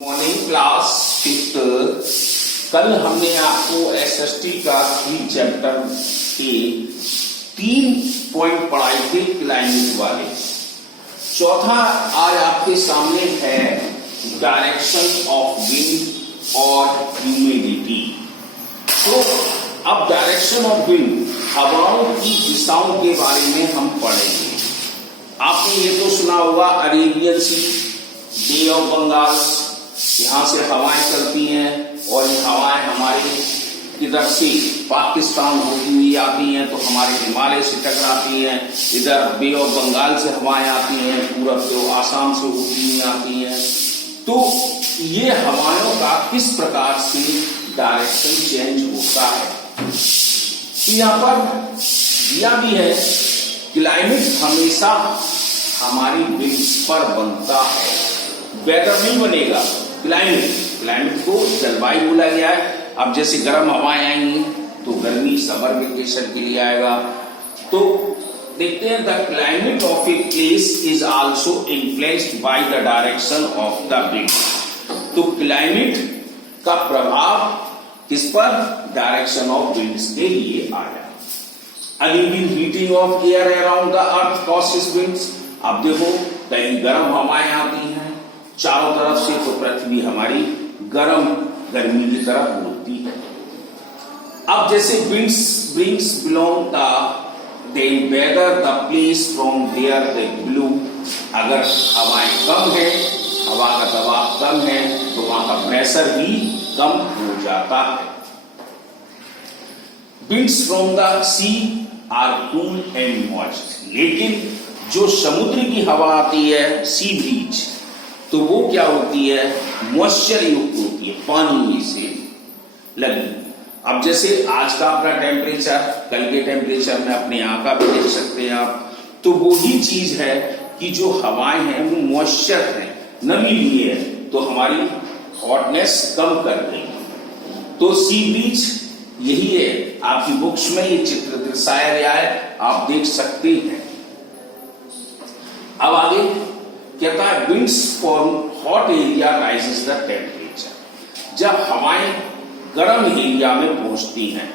Morning class fifth. कल हमने आपको एसएसटी का 3 चैप्टर के 3 पॉइंट पढ़ाए थे क्लाइमेट वाले। चौथा आज आपके सामने है डायरेक्शन ऑफ विंड और ह्यूमिडिटी। तो अब डायरेक्शन ऑफ विंड, हवाओं की दिशाओं के बारे में हम पढ़ेंगे। आपने ये तो सुना होगा Arabian sea, bay of Bengal, यहाँ से हवाएं चलती हैं और ये हवाएं हमारे इधर से पाकिस्तान होती हुई आती हैं तो हमारे हिमालय से टकराती हैं। इधर बे ऑफ बंगाल से हवाएं आती हैं, पूरब से आसाम से होती हुई आती हैं। तो ये हवाओं का किस प्रकार से डायरेक्शन चेंज होता है, तो यहाँ पर दिया भी है। क्लाइमेट हमेशा हमारी विंड्स पर बनता है, वेदर नहीं बनेगा। क्लाइमेट को जलवायु बोला गया है। अब जैसे गर्म हवाएं आएंगी तो गर्मी समर वेकेशन के लिए आएगा। तो देखते हैं, the climate of a place is also influenced by the direction of the wind. तो क्लाइमेट का प्रभाव किस पर? डायरेक्शन ऑफ विंड्स के लिए आया। Uneven heating of air around the earth causes winds. अब देखो, कहीं गर्म हवाएं आती हैं चारों तरफ से तो पृथ्वी हमारी गर्मी की तरफ होती है। अब जैसे winds brings belong the then weather the place from where they blow. अगर हवाएं कम है, हवा का दबाव कम है तो वहां का प्रेशर भी कम हो जाता है। Winds from the sea are cool and moist. लेकिन जो समुद्र की हवा आती है, सी ब्रीज, तो वो क्या होती है? मॉइस्चर युक्त होती है, पानी में से लगी। अब जैसे आज का अपना टेम्परेचर, कल के टेम्परेचर में अपने यहाँ का भी देख सकते हैं आप। तो वो ही चीज है कि जो हवाएं हैं वो मॉइस्चर है, नमी लिए है, तो हमारी हॉटनेस कम कर देगी। तो सी ब्रीज यही है। आपकी बुक्स में ये चित्र दर्शाया गया है, आप देख सकते हैं। अब आगे कहता है, winds from hot area rises the temperature. जब हवाएं गर्म एरिया में पहुंचती हैं,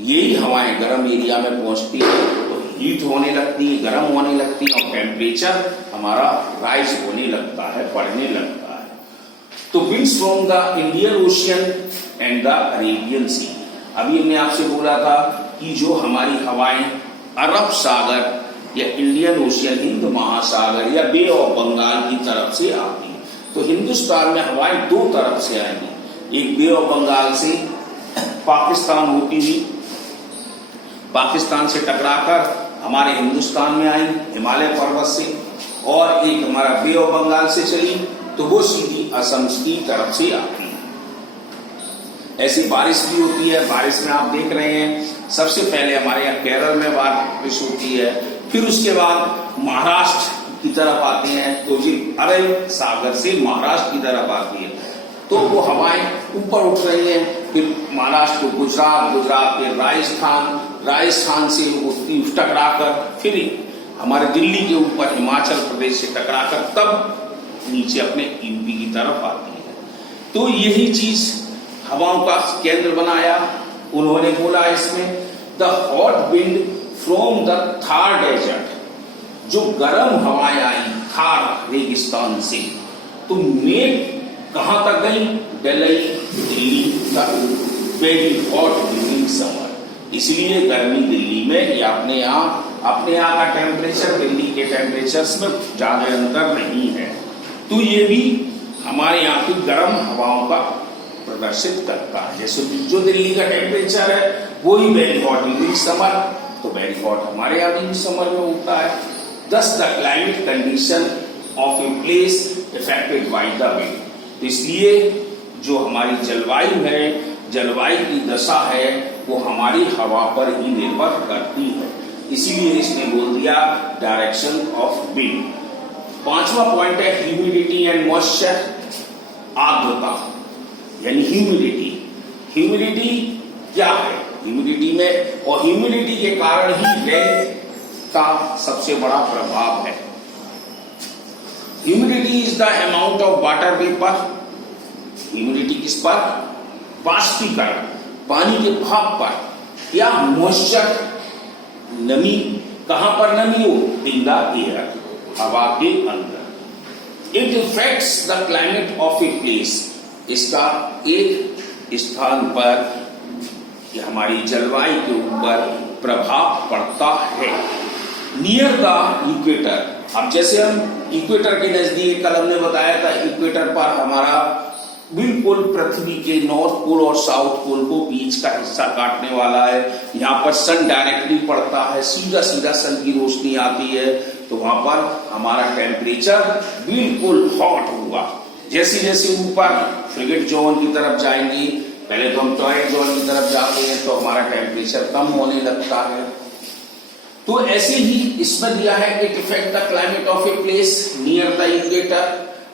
यही हवाएं गर्म एरिया में पहुंचती हैं तो हीट होने लगती है, गर्म होने लगती है और टेम्परेचर हमारा राइज होने लगता है, बढ़ने लगता है। तो winds from the Indian Ocean and the Arabian Sea. अभी हमने आपसे बोला था कि जो हमारी हवाएं अरब सागर या इंडियन ओशियन, हिंद महासागर या बे ऑफ बंगाल की तरफ से आती है, तो हिंदुस्तान में हवाएं दो तरफ से आएंगी। एक बे ऑफ बंगाल से पाकिस्तान होती हुई, पाकिस्तान से टकराकर हमारे हिंदुस्तान में आई हिमालय पर्वत से, और एक हमारा बे ऑफ बंगाल से चली तो वो सीधी असम की तरफ से आती है। ऐसी बारिश भी होती है। बारिश में आप देख रहे हैं, सबसे पहले हमारे यहाँ केरल में बारिश होती है, फिर उसके बाद महाराष्ट्र की तरफ आती हैं, तो ये अरब सागर से महाराष्ट्र की तरफ आती है। तो वो हवाएं ऊपर उठ रही हैं, फिर महाराष्ट्र को गुजरात, गुजरात के राजस्थान, राजस्थान से उठती टकराकर फिर हमारे दिल्ली के ऊपर हिमाचल प्रदेश से टकराकर तब नीचे अपने यूपी की तरफ आती है। तो यही चीज हवाओं का केंद्र बनाया उन्होंने। बोला इसमें, the hot wind from the Thar desert. जो गर्म हवाएं आई थार रेगिस्तान से, तो मेघ कहां तक गई? दिल्ली तक। Very hot during summer. इसलिए गर्मी दिल्ली में या अपने यहाँ का टेम्परेचर दिल्ली के टेम्परेचर में ज्यादा अंतर नहीं है। तो ये भी हमारे यहाँ की गर्म हवाओं का प्रदर्शित करता है। जैसे जो दिल्ली का टेम्परेचर है वही वेरी हॉट ड्यूरिंग समर, तो वेरी हॉट हमारे यहाँ भी समर में होता है। दस the climate condition of a place affected by the wind. तो इसलिए जो हमारी जलवायु है, जलवायु की दशा है, वो हमारी हवा पर ही निर्भर करती है। इसीलिए इसने बोल दिया डायरेक्शन ऑफ विंड। पांचवा पॉइंट है ह्यूमिडिटी एंड मॉइस्चर, आर्द्रता यानी ह्यूमिडिटी। ह्यूमिडिटी क्या है? ह्यूमिडिटी में, और ह्यूमिडिटी के कारण ही रेन का सबसे बड़ा प्रभाव है। Humidity is the amount of water vapour humidity किस पर? बाष्पीकरण, पानी के भाप पर, या मॉइस्चर, नमी, कहां पर नमी हो? इन द एयर, हवा के अंदर। It effects the climate of a place, इसका एक स्थान पर हमारी जलवायु के ऊपर प्रभाव पड़ता है। नियर द इक्वेटर, अब जैसे हम इक्वेटर के नजदीक, कल हमने बताया था इक्वेटर पर हमारा बिल्कुल पृथ्वी के नॉर्थ पोल और साउथ पोल को बीच का हिस्सा काटने वाला है। यहाँ पर सन डायरेक्टली पड़ता है, सीधा सीधा सन की रोशनी आती है, तो वहां पर हमारा टेम्परेचर बिल्कुल हॉट हुआ। जैसे जैसे ऊपर फ्रिगेट जोन की तरफ जाएंगी, पहले तो हम टॉयलेट जोन की तरफ जाते हैं, तो हमारा टेम्परेचर कम होने लगता है। तो ऐसे ही इसमें दिया है, it effect the climate of a place near the equator,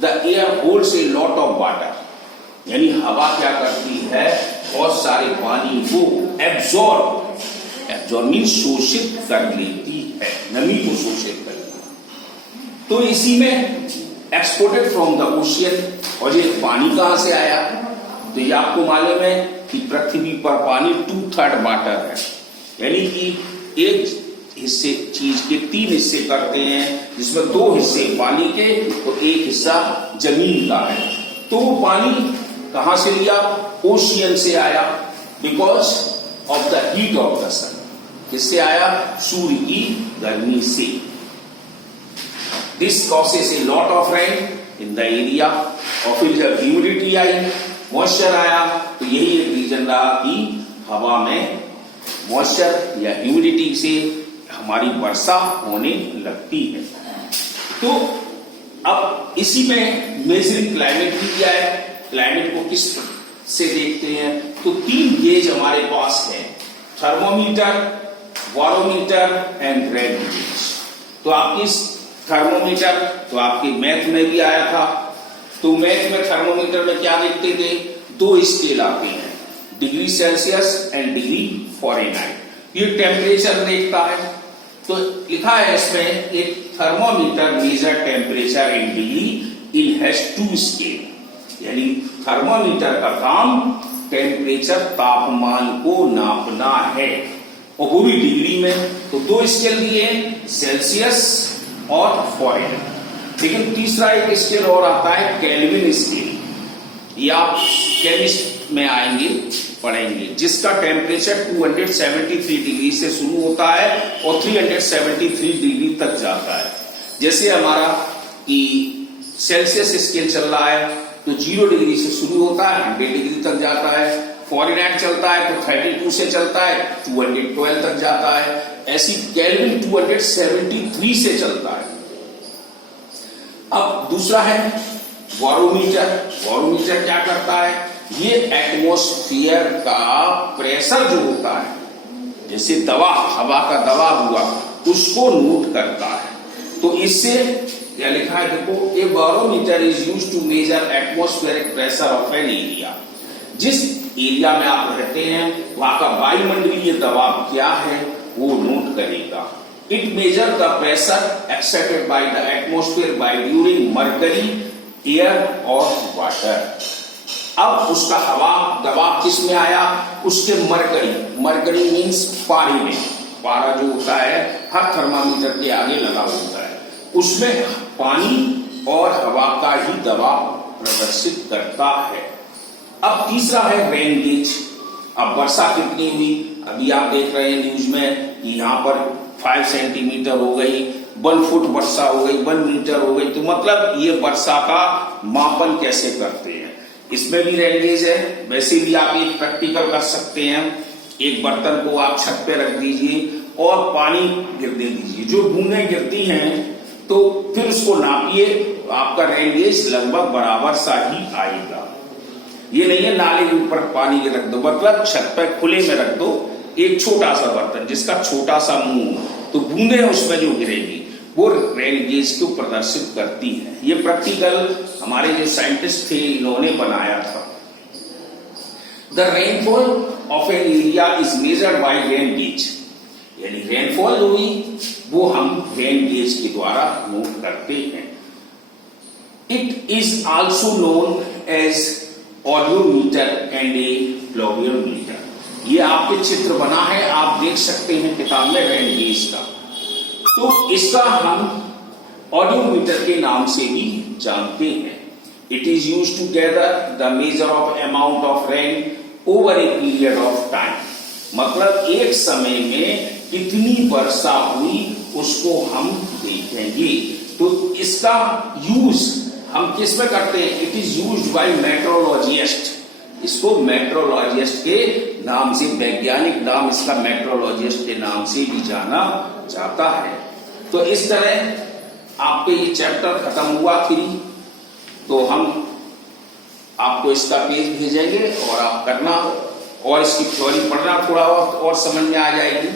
the air holds A lot of water, यानी हवा क्या करती है? बहुत सारे पानी को एब्जॉर्ब मीन शोषित कर लेती है, नमी को शोषित कर लेती है। तो इसी में एक्सपोर्टेड फ्रॉम द ओशियन, और ये पानी कहां से आया? तो ये आपको मालूम है कि पृथ्वी पर पानी 2/3 वाटर है, यानी कि एक हिस्से चीज के 3 हिस्से करते हैं, जिसमें 2 हिस्से पानी के तो 1 हिस्सा जमीन का है। तो वो पानी कहां से लिया? ओशियन से आया, because of the heat of the sun. किससे आया? सूर्य की गर्मी से। This causes a lot of rain in the area, और फिर जब ह्यूमिडिटी आई, मॉइस्चर आया, तो यही एक रीजन रहा कि हवा में मॉइस्चर या ह्यूमिडिटी से हमारी वर्षा होने लगती है। तो अब इसी में मेजरिंग क्लाइमेट भी क्या है? क्लाइमेट को किस से देखते हैं? तो 3 गेज हमारे पास है, thermometer, barometer and rain gauge. तो आपकी थर्मोमीटर तो आपके मैथ में भी आया था, तो मैथ में थर्मोमीटर में क्या देखते थे? 2 स्केल आते हैं, degree Celsius and degree Fahrenheit. ये टेम्परेचर देखता है, तो लिखा है इसमें एक thermometer measure temperature in degree in has 2 scale, यानी थर्मोमीटर का काम टेम्परेचर, तापमान को नापना है, और वो भी डिग्री में। तो 2 स्केल दिए, सेल्सियस और फ़ारेनहाइट। लेकिन तीसरा एक स्केल और आता है, केल्विन स्केल। ये आप केमिस्ट में आएंगे, पढ़ेंगे, जिसका टेम्परेचर 273 डिग्री से शुरू होता है और 373 डिग्री तक जाता है। जैसे हमारा कि सेल्सियस स्केल चल रहा है, तो 0 डिग्री से शुरू होता है, 100 डिग्री तक जाता है। फ़ारेनहाइट चलता है तो 32 से चलता है, 212 तक जाता है। ऐसी केल्विन 273 से चलता है। अब दूसरा है बारोमीटर। बारोमीटर क्या करता है? ये एटमॉस्फेयर का प्रेशर जो होता है, जैसे दबाव, हवा का दबाव हुआ, उसको नोट करता है। तो इससे क्या लिखा है? देखो, a barometer is used to measure atmospheric pressure of an area. जिस एरिया में आप रहते हैं, वहां का वायुमंडलीय दबाव क्या है, वो नोट करेगा। It measure the pressure exerted by the atmosphere by during mercury, air और वाटर। अब उसका हवा दबाव किस में आया? उसके मरकरी। मरकरी मीन्स पारे में। पारा जो होता है हर थर्मामीटर के आगे लगा होता है, उसमें पानी और हवा का ही दबाव प्रदर्शित करता है। अब तीसरा है रेन गेज। अब वर्षा कितनी हुई? अभी आप देख रहे हैं न्यूज में कि यहाँ पर 5 सेंटीमीटर हो गई, 1 फुट वर्षा हो गई, 1 मीटर हो गई। तो मतलब ये वर्षा का मापन कैसे करते हैं? इसमें भी रेन गेज है। वैसे भी आप एक प्रैक्टिकल कर सकते हैं। एक बर्तन को आप छत पे रख दीजिए और पानी गिरने दीजिए, जो बूंदें गिरती हैं तो फिर उसको नापिए, आपका रेन गेज लगभग बराबर सा ही आएगा। ये नहीं है नाले के ऊपर पानी के रख दो, मतलब छत पे खुले में रख दो एक छोटा सा बर्तन जिसका छोटा सा मुंह, तो बूंदें उसमें जो गिरेगी वो रेन गेज को प्रदर्शित करती है। ये प्रैक्टिकल हमारे जो साइंटिस्ट थे इन्होंने बनाया था। The rainfall of an area is measured by rain gauge, यानी रेनफॉल जो हुई वो हम रेन गेज के द्वारा नोट करते हैं। It is also known as audiometer and a pluviometer. ये आपके चित्र बना है, आप देख सकते हैं किताब में रैंड गेज का। तो इसका हम ऑडियोमीटर के नाम से भी जानते हैं। It is used to gather the measure of amount of rain over a period of time, मतलब एक समय में कितनी वर्षा हुई उसको हम देखेंगे। तो इसका यूज हम किस में करते हैं? It is used by metrologist. इसको मेट्रोलॉजिस्ट के नाम से, वैज्ञानिक नाम इसका मेट्रोलॉजिस्ट के नाम से भी जाना जाता है। तो इस तरह आपके ये चैप्टर खत्म हुआ फ्री। तो हम आपको इसका पेज भेजेंगे और आप करना, और इसकी थ्योरी पढ़ना, थोड़ा और समझ में आ जाएगी।